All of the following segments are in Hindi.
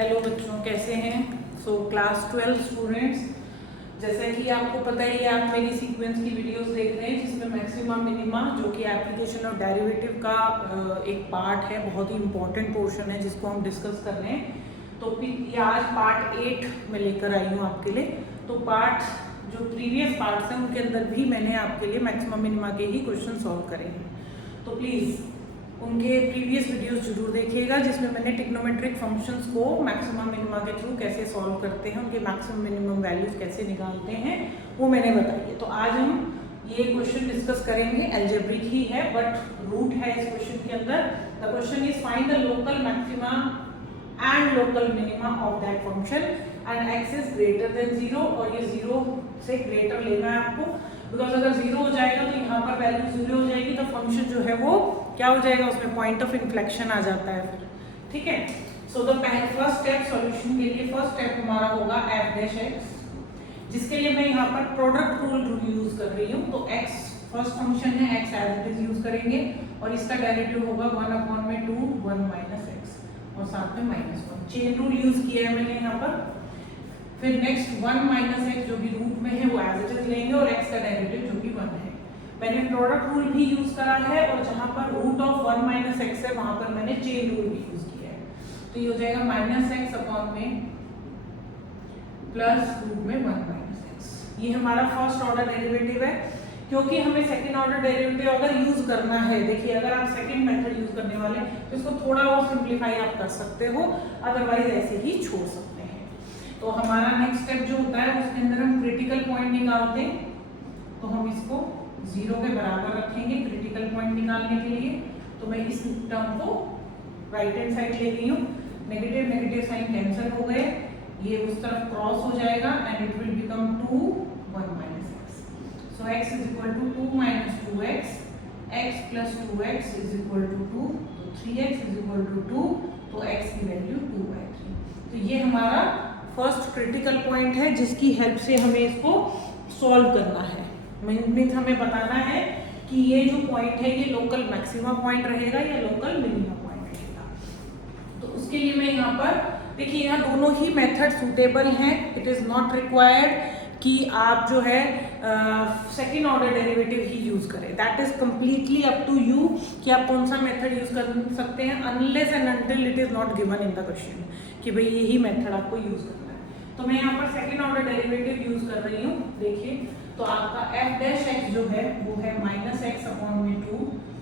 हेलो बच्चों, कैसे हैं? क्लास 12 स्टूडेंट्स, जैसा कि आपको पता ही है, आप मेरी सीक्वेंस की वीडियोस देख रहे हैं जिसमें मैक्सिमा मिनिमा जो कि एप्लीकेशन ऑफ डेरिवेटिव का एक पार्ट है, बहुत ही इंपॉर्टेंट पोर्शन है जिसको हम डिस्कस कर रहे हैं। तो ये आज पार्ट 8 में लेकर आई हूँ आपके लिए। तो पार्ट जो प्रीवियस पार्ट्स हैं उनके अंदर भी मैंने आपके लिए मैक्सिमा मिनिमा के ही क्वेश्चन सॉल्व करे हैं। तो प्लीज़ उनके प्रीवियस वीडियोस जरूर देखिएगा जिसमें मैंने ट्रिग्नोमेट्रिक फंक्शंस को मैक्सिमा मिनिमा के थ्रू कैसे सॉल्व करते हैं, उनके मैक्सिमम मिनिमम वैल्यूज कैसे निकालते हैं वो मैंने बताई है। तो आज हम ये क्वेश्चन डिस्कस करेंगे, अलजेब्रिक ही है बट रूट है इस क्वेश्चन के अंदर। The question is find the local maxima and local minima of that function and x is greater than 0, और ये 0 से ग्रेटर लेना है आपको, बिकॉज अगर 0 हो जाएगा तो यहाँ पर वैल्यू 0 हो जाएगी तो फंक्शन जो है वो क्या हो जाएगा, उसमें पॉइंट ऑफ इन्फ्लेक्शन आ जाता है फिर। ठीक है, so the first step solution के लिए फर्स्ट स्टेप हमारा होगा एफ डैश एक्स, जिसके लिए मैं यहाँ पर प्रोडक्ट रूल यूज कर रही हूँ। तो एक्स फर्स्ट फंक्शन है, x as it is use करेंगे और इसका डेरिवेटिव होगा 1/2 1 माइनस एक्स और साथ में -1। चेन रूल यूज किया है मैंने यहाँ पर। फिर नेक्स्ट 1 माइनस एक्स जो भी रूट में है वो एज इट इज लेंगे और एक्स का डेरिवेटिव जो कि 1 है। मैंने प्रोडक्ट रूल भी यूज करा है और जहां पर रूट ऑफ 1 माइनस एक्स है वहां पर मैंने चेन रूल भी यूज किया है। तो ये हो जाएगा -x अपॉन में प्लस रूट में 1 माइनस एक्स। ये हमारा फर्स्ट ऑर्डर डेरिवेटिव है, क्योंकि हमें सेकंड ऑर्डर डेरिवेटिव अगर यूज करना है, देखिए अगर आप सेकंड मेथड यूज करने वाले तो इसको थोड़ा और सिंप्लीफाई आप कर सकते हो, अदरवाइज ऐसे ही छोड़ सकते हैं। तो हमारा नेक्स्ट स्टेप जो होता है उसके अंदर हम क्रिटिकल पॉइंट निकालते हैं। तो हम इसको 0 के बराबर रखेंगे क्रिटिकल पॉइंट निकालने के लिए। तो मैं इस टर्म को राइट हैंड साइड ले गई हूँ, नेगेटिव नेगेटिव साइन कैंसिल हो गए, ये उस तरफ क्रॉस हो जाएगा and it will become 2 1 minus x. So x is equal to 2 minus 2x, x plus 2x is equal to 2, तो 3x इज इक्वल टू 2, तो x की वैल्यू 2/3। तो ये हमारा फर्स्ट क्रिटिकल पॉइंट है जिसकी हेल्प से हमें इसको सॉल्व करना है। मीन्स हमें बताना है कि ये जो पॉइंट है ये लोकल मैक्सिमा पॉइंट रहेगा या लोकल मिनिमा पॉइंट रहेगा। तो उसके लिए मैं यहाँ पर देखिए, यहाँ दोनों ही मेथड सूटेबल हैं। इट इज नॉट रिक्वायर्ड कि आप जो है सेकेंड ऑर्डर डेरिवेटिव ही यूज करें। That is completely up to you कि आप कौन सा मेथड यूज कर सकते हैं, unless and until it is not given in the question कि भाई यही मेथड आपको यूज करना है। तो मैं यहाँ पर सेकेंड ऑर्डर डेरिवेटिव यूज कर रही हूँ। देखिए, तो आपका एफ डैश एक्स जो है वो है -x अपॉन में 2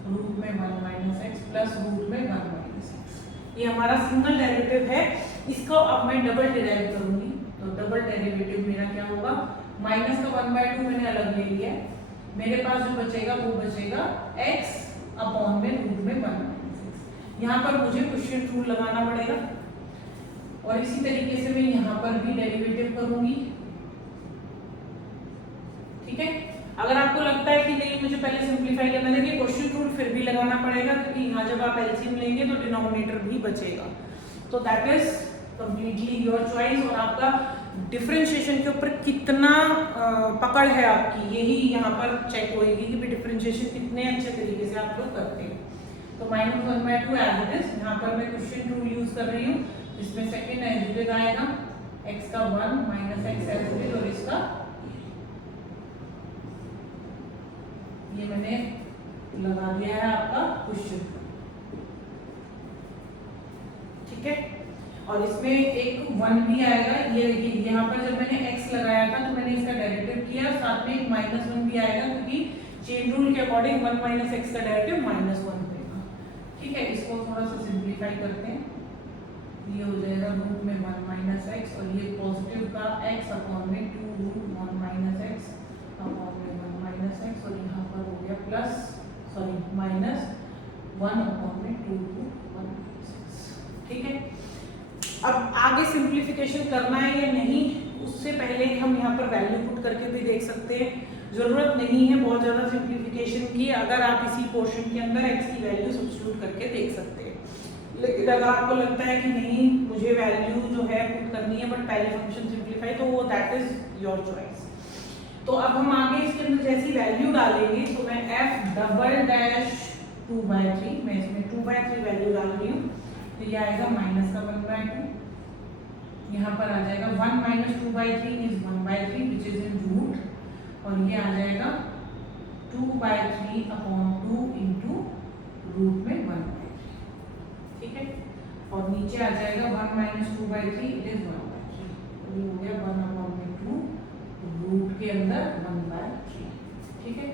रूट में 1 माइनस एक्स प्लस रूट में 1 माइनस एक्स। ये हमारा सिंगल डेरिवेटिव है। इसको अब मैं डबल डिराइव करूंगी, तो डबल डेरिवेटिव मेरा क्या होगा, माइनस का 1/2 मैंने अलग ले लिया है, मेरे पास जो बचेगा वो बचेगा x अपॉन में रूट में 1 माइनस एक्स। यहाँ पर मुझे क्वोशिएंट रूल लगाना पड़ेगा और इसी तरीके से मैं यहाँ पर भी डेरिवेटिव करूंगी। ठीक है, अगर आपको लगता है कि नहीं मुझे पहले सिंपलीफाई करना है, देखिए क्वोशिएंट रूल फिर भी लगाना पड़ेगा क्योंकि यहाँ जब आप एलसीएम लेंगे तो डिनोमिनेटर भी बचेगा। तो that is completely your choice, और आपका डिफरेंशिएशन के ऊपर कितना पकड़ है आपकी, यही यहाँ पर चेक होएगी कि डिफरेंशिएशन कितने अच्छे तरीके से आप लोग करते हैं। तो -1/2 एज इट इज, यहाँ पर मैं क्वोशिएंट रूल यूज कर रही हूँ, जिसमें सेकेंड एज इट इज आएगा x का 1 minus x as it is, और इसका ये मैंने लगा दिया है आपका क्वेश्चन। ठीक है, और इसमें एक 1 भी आएगा। ये देखिए यहाँ पर जब मैंने x लगाया था तो मैंने इसका डेरिवेटिव किया, साथ में एक -1 भी आएगा क्योंकि चेन रूल के अकॉर्डिंग 1 माइनस एक्स का डेरिवेटिव -1 होगा। ठीक है, इसको थोड़ा सा सिंप्लीफाई करते हैं। ये हो जाएगा रूट में 1 माइनस एक्स और ये पॉजिटिव का x अपॉन में 2 रूट 1 माइनस एक्स अपॉन में 1 माइनस एक्स, और यहाँ पर हो गया -1 अपॉन में 2 रूट 1 माइनस एक्स। ठीक है, अब आगे सिंप्लीफिकेशन करना है या नहीं, उससे पहले हम यहाँ पर वैल्यू पुट करके भी देख सकते हैं। जरूरत नहीं है बहुत ज़्यादा सिंप्लीफिकेशन की, अगर आप इसी पोर्शन के अंदर x की वैल्यू सब्स्टिट्यूट करके देख सकते हैं। लेकिन अगर आपको लगता है कि नहीं मुझे वैल्यू जो है पुट करनी है बट पहले फंक्शन सिंप्लीफाई, तो वो दैट इज योर चॉइस। तो अब हम आगे इसके अंदर जैसी वैल्यू डालेंगे, तो मैं एफ डबल डैश 2/3, मैं इसमें 2/3 वैल्यू डाल रही हूँ, तो ये आएगा -1/2 यहाँ पर आ जाएगा 1 minus 2/3 is 1/3 which is in root, और ये आ जाएगा 2/3/2 इंटू रूट में 1/3, ठीक है। और नीचे आ जाएगा 1 माइनस 2/3 इट इज 1/3, तो ये हो गया 1/2 रूट के अंदर 1/3, ठीक है।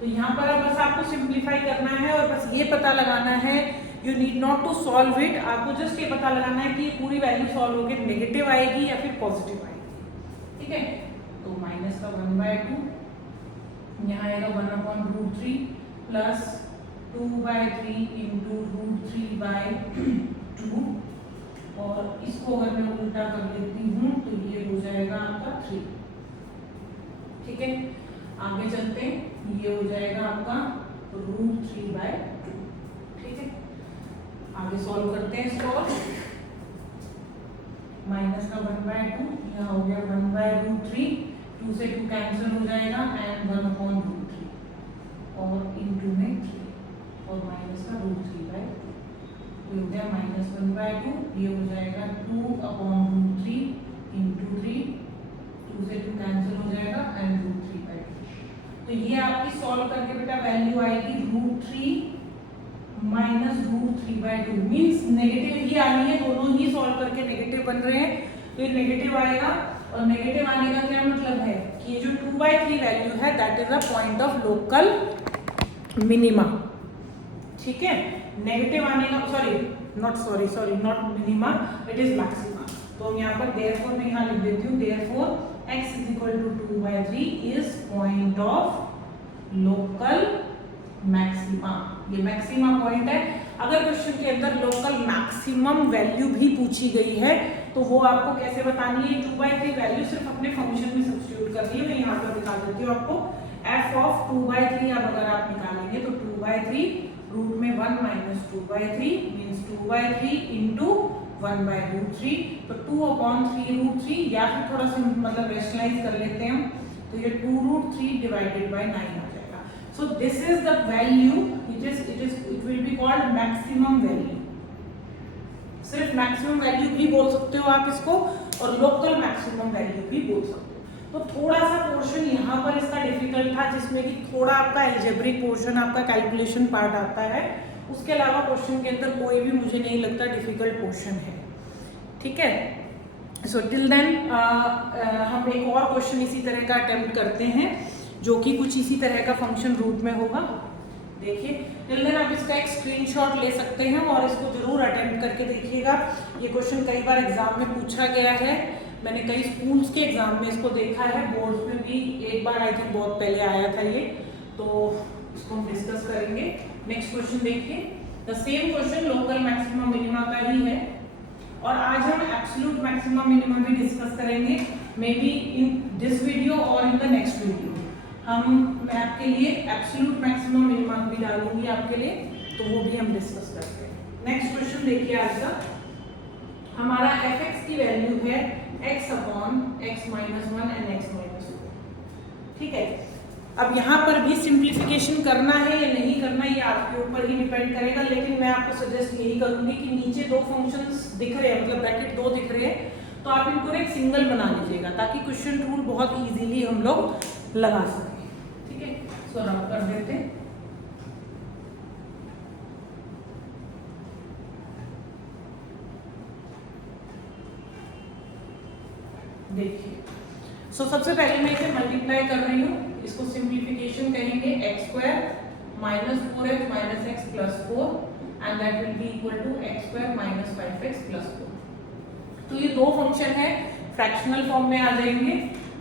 तो यहाँ पर अब बस आपको सिंप्लीफाई करना है और बस ये पता लगाना है, you need not to solve it, आपको जस्ट ये पता लगाना है कि ये पूरी वैल्यू सॉल्व होकर नेगेटिव आएगी या फिर पॉजिटिव आएगी, ठीक है। तो माइनस का 1/2, यहाँ आएगा 1/√3 प्लस 2/3 इंटू √3/2, और इसको अगर मैं उल्टा कर देती हूँ तो ये हो जाएगा आपका 3, ठीक है। आगे चलते हैं, ये हो जाएगा आपका √3/2, ठीक है। आगे सॉल्व करते हैं इसको, माइनस का 1/2, यहाँ हो गया 1/√3, 2 से 2 कैंसिल हो जाएगा एंड 1/√3 और इंटू में 3 और माइनस का √3/2, तो हो गया -1/2, ये हो जाएगा 2/√3 इंटू 3, 2 से 2 कैंसिल हो जाएगा एंड √3/2। तो ये आपकी सॉल्व करके बेटा वैल्यू आएगी √3 माइनस √3/2, मीन्स नेगेटिव ही आनी है, दोनों ही सॉल्व करके नेगेटिव बन रहे हैं, तो ये नेगेटिव आएगा। और नेगेटिव आने का क्या मतलब है कि ये जो 2/3 वैल्यू है that is a point of local minima, ठीक है। नेगेटिव आने का not minima, it is maxima. तो हम यहाँ पर देयरफॉर मैं यहाँ लिख देती हूँ, therefore x is equal to 2/3 is point of local maxima, ये मैक्सिमा पॉइंट है। अगर क्वेश्चन के अंदर लोकल मैक्सिमम वैल्यू भी पूछी गई है तो वो आपको कैसे बतानी है, 2/3 वैल्यू सिर्फ अपने फंक्शन में सब्स्टिट्यूट करनी है। मैं यहाँ पर निकाल देती हूँ आपको, f ऑफ 2/3 अब अगर आप निकालेंगे तो 2/3 रूट में 1 माइनस 2/3 मीन्स 2/3 इंटू 1/√3, तो 2/3√3, या फिर थोड़ा सा मतलब रेशनलाइज कर लेते हैं हम, तो ये 2√3 डिवाइडेड बाय 9 आ जाएगा। So this is the value it will be called maximum value. सिर्फ मैक्सिमम वैल्यू भी बोल सकते हो आप इसको, और लोकल मैक्सिमम वैल्यू भी बोल सकते हो। तो थोड़ा सा पोर्शन यहाँ पर इसका डिफिकल्ट था, जिसमें कि थोड़ा आपका अलजेब्रिक पोर्शन, आपका कैलकुलेशन पार्ट आता है, उसके अलावा क्वेश्चन के अंदर कोई भी मुझे नहीं लगता डिफिकल्ट पोर्शन है, ठीक है। सो टिल देन हम एक और क्वेश्चन इसी तरह का अटेम्प्ट करते हैं, जो कि कुछ इसी तरह का फंक्शन रूट में होगा। देखिए टिल देन आप इसका एक स्क्रीनशॉट ले सकते हैं और इसको जरूर अटेम्प्ट करके देखिएगा। ये क्वेश्चन कई बार एग्जाम में पूछा गया है, मैंने कई स्कूल्स के एग्जाम में इसको देखा है, बोर्ड्स में भी एक बार आई थिंक बहुत पहले आया था ये, तो इसको हम डिस्कस करेंगे। नेक्स्ट क्वेश्चन देखिए, the same question local maximum minima का ही है, और आज हम एब्सोल्यूट मैक्सिमम मिनिमा भी डिस्कस करेंगे, may be in this video और इन द नेक्स्ट वीडियो। मैं आपके लिए एब्सोल्यूट मैक्सिमम मिनिमा भी डालूंगी आपके लिए, तो वो भी हम डिस्कस करते हैं। नेक्स्ट क्वेश्चन देखिए आज का, हमारा fx की वैल्यू है x/(x-1) एंड x-4, ठीक है। अब यहाँ पर भी सिंप्लीफिकेशन करना है या नहीं करना ये आपके ऊपर ही डिपेंड करेगा, लेकिन मैं आपको सजेस्ट यही करूंगी कि नीचे दो फंक्शंस दिख रहे हैं, मतलब ब्रैकेट 2 दिख रहे हैं, तो आप इनको एक सिंगल बना लीजिएगा ताकि क्वेश्चन रूल बहुत इजीली हम लोग लगा सकें, ठीक है। सो रब कर देते हैं, देखिए। सो सबसे पहले मैं इसे मल्टीप्लाई कर रही हूँ, इसको सिंप्लीफिकेशन कहेंगे, x² minus 4x minus x plus 4 and that will be equal to x² minus 5x plus 4। तो ये दो फंक्शन है, फ्रैक्शनल फॉर्म में आ जाएंगे।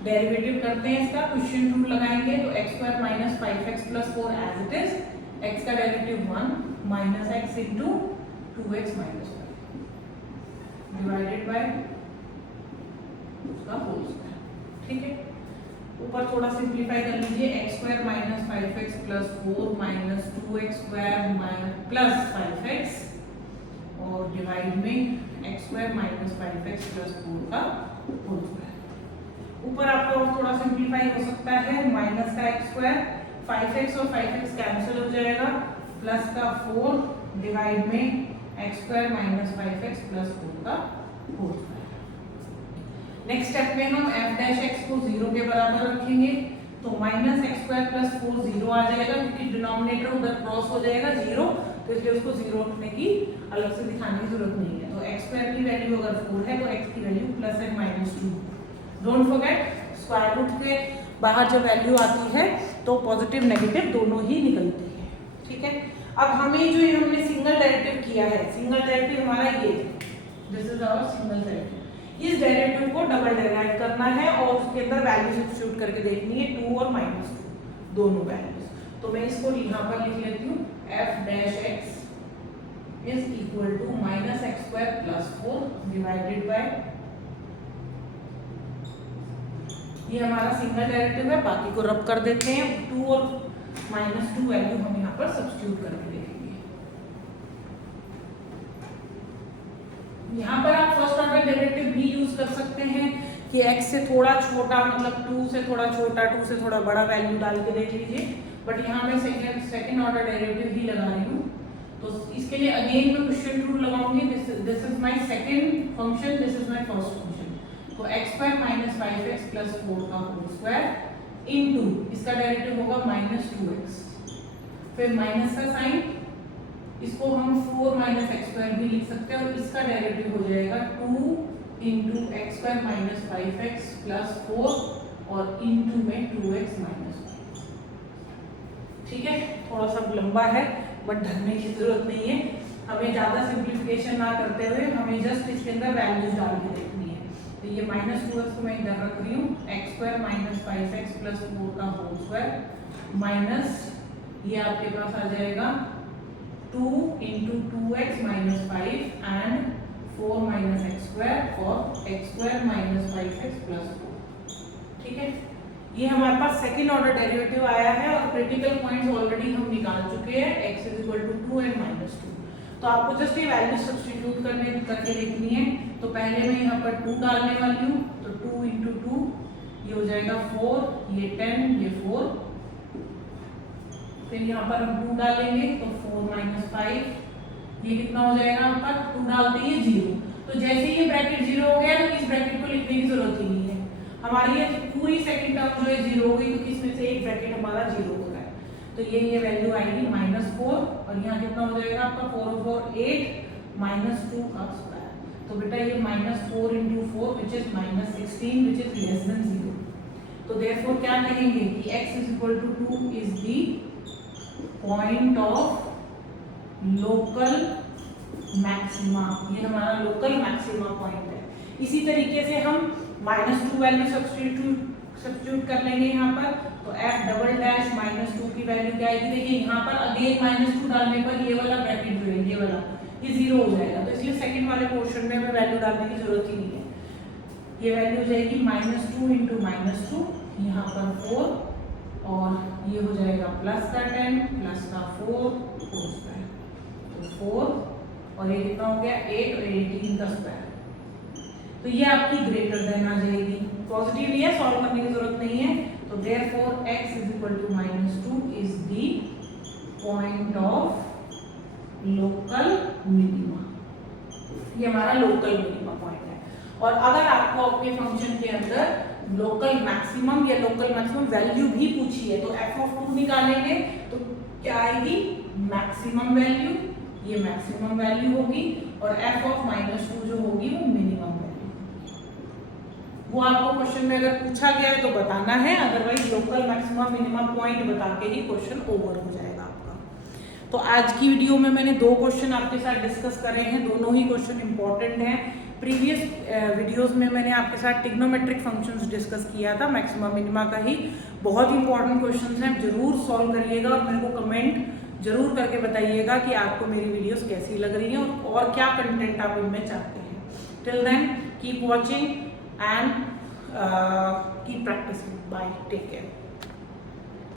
डेरिवेटिव करते हैं इसका, क्वेश्चन रूल लगाएंगे, तो x² minus 5x plus 4 as it is, x का derivative 1 minus x into 2x minus 5 divided by उसका होल स्क्वायर, ठीक है। ऊपर थोड़ा सिंप्लीफाई कर लीजिए, x² minus 5x plus 4 minus 2x² plus 5x और डिवाइड में x² माइनस 5x प्लस 4 का होल स्क्वायर। ऊपर आपको और थोड़ा सिंप्लीफाई हो सकता है, माइनस का x² 5x और 5x कैंसिल हो जाएगा, प्लस का 4 डिवाइड में x² माइनस 5x प्लस 4 का होल स्क्वायर, नेक्स्ट स्टेप में हम एफ डैश एक्स को 0 के बराबर रखेंगे, तो माइनस एक्स स्क्वायर प्लस 4 0 आ जाएगा, क्योंकि डिनोमिनेटर उधर क्रॉस हो जाएगा 0, तो इसलिए उसको 0 रखने की अलग से दिखाने की जरूरत नहीं है। तो एक्स स्क्वायर की वैल्यू अगर 4 है तो एक्स की value plus and minus 2। Don't forget square root के बाहर जब वैल्यू आती है तो पॉजिटिव नेगेटिव दोनों ही निकलती है, ठीक है। अब हमें जो हमने सिंगल डेरिवेटिव किया है, सिंगल डेरिवेटिव हमारा ये, this is our single derivative, इस डेरिवेटिव को डबल डेराइव करना है और उसके अंदर वैल्यू सब्स्टिट्यूट करके देखनी है 2 और -2 दोनों वैल्यूज। तो मैं इसको यहाँ पर लिख लेती हूँ, f dash x is equal to minus x square plus 4 divided by, ये हमारा सिंगल डेरिवेटिव है, बाकी को रब कर देते हैं। 2 और -2 वैल्यू हम यहाँ पर सब्स्टिट्यूट करके देखेंगे। यहाँ पर आप फर्स्ट ऑर्डर डेरिवेटिव भी यूज कर सकते हैं कि x से थोड़ा छोटा, मतलब 2 से थोड़ा छोटा, 2 से थोड़ा बड़ा वैल्यू डाल के देख लीजिए, बट यहाँ मैं सेकंड ऑर्डर डेरिवेटिव ही लगा रही हूँ। तो इसके लिए अगेन मैं क्वेश्चन रूल लगाऊंगी, this is my second function, this is my first function. तो x square minus 5x plus 4 का होल स्क्वायर इनटू इसका डेरिवेटिव होगा -2x, फिर माइनस का साइन, इसको हम 4 माइनस एक्स स्क्वायर भी लिख सकते हैं, और इसका डेरिवेटिव हो जाएगा 2 into x square minus 5x plus 4 और इंटू में 2x माइनस 5। ठीक है, थोड़ा सा लंबा है बट ढलने की जरूरत नहीं है। हमें ज्यादा सिंप्लीफिकेशन ना करते हुए हमें जस्ट इसके अंदर वैल्यूज डाल के देखनी है। तो ये -2x को मैं इधर रख रही हूँ, x square minus 5x plus 4 का होल स्क्वायर माइनस ये आपके पास आ जाएगा 2 into 2x minus 5 and 4 minus x square और x square minus 5x plus 4। ठीक है, ये हमारे पास सेकंड ऑर्डर डेरिवेटिव आया है और क्रिटिकल पॉइंट्स ऑलरेडी हम निकाल चुके हैं, x is equal to 2 and -2। तो आपको जस्ट ये वैल्यू सब्स्टिट्यूट करके देखनी है। तो पहले मैं यहाँ पर 2 डालने वाली हूँ, तो 2 इंटू 2 ये हो जाएगा 4, ये 10, ये 4, फिर यहाँ पर हम 2 डालेंगे तो 4 माइनस 5, ये कितना हो जाएगा आपका, 2 डालते ही 0। तो जैसे ही ये ब्रैकेट 0 हो गया तो इस ब्रैकेट को लिखने की जरूरत ही नहीं है, हमारी ये पूरी सेकंड टर्म जो है 0 हो गई, क्योंकि इसमें से एक ब्रैकेट हमारा 0 हो रहा है। तो ये वैल्यू आएगी -4, और यहाँ कितना हो जाएगा आपका 4 और 4 8 -2 का स्क्वायर। तो बेटा ये -4 into 4 which is -16 which is less than 0। तो देयरफॉर क्या कहेंगे कि x is equal to 2 is the point of local maxima, ये हमारा लोकल मैक्सिमा पॉइंट है। इसी तरीके से हम -2 वैल्यू सब्स्टिट्यूट कर लेंगे यहाँ पर, तो f डबल डैश -2 की वैल्यू क्या आएगी, देखिए यहाँ पर अगेन -2 डालने पर ये वाला ब्रैकेट जो है ये वाला ये 0 हो जाएगा, तो इसलिए सेकंड वाले पोर्शन में हमें वैल्यू डालने की जरूरत ही नहीं है। ये वैल्यू हो जाएगी -2 इंटू -2, यहाँ पर 4, और ये हो जाएगा प्लस का 10 प्लस का 4 होल स्क्वायर, तो 4 और ये कितना हो गया 8 और 18 का स्क्वायर। तो ये आपकी ग्रेटर देन आ जाएगी, पॉजिटिव है, सॉल्व करने की जरूरत नहीं है। तो therefore x is equal to -2 is the point of local minima, ये हमारा लोकल मिनिमा पॉइंट है। और अगर आपको अपने फंक्शन के अंदर लोकल मैक्सिमम या लोकल मैक्सिमम वैल्यू भी पूछी है तो f ऑफ 2 निकालेंगे तो क्या आएगी, मैक्सिमम वैल्यू, ये मैक्सिमम वैल्यू होगी, और f ऑफ -2 जो होगी वो मिनिमम वैल्यू होगी। वो आपको क्वेश्चन में अगर पूछा गया है तो बताना है, otherwise local maximum minimum point बता के ही क्वेश्चन ओवर हो जाएगा आपका। तो आज की वीडियो में मैंने 2 क्वेश्चन आपके साथ डिस्कस करे हैं, दोनों ही क्वेश्चन इंपॉर्टेंट हैं। प्रीवियस वीडियोस में मैंने आपके साथ ट्रिग्नोमेट्रिक फंक्शंस डिस्कस किया था, मैक्सिमा मिनिमा का ही, बहुत इंपॉर्टेंट क्वेश्चंस हैं, जरूर सॉल्व करिएगा और मेरे को कमेंट जरूर करके बताइएगा कि आपको मेरी वीडियोस कैसी लग रही हैं और क्या कंटेंट आप इनमें चाहते हैं। Till then keep watching and keep practising, bye, take care.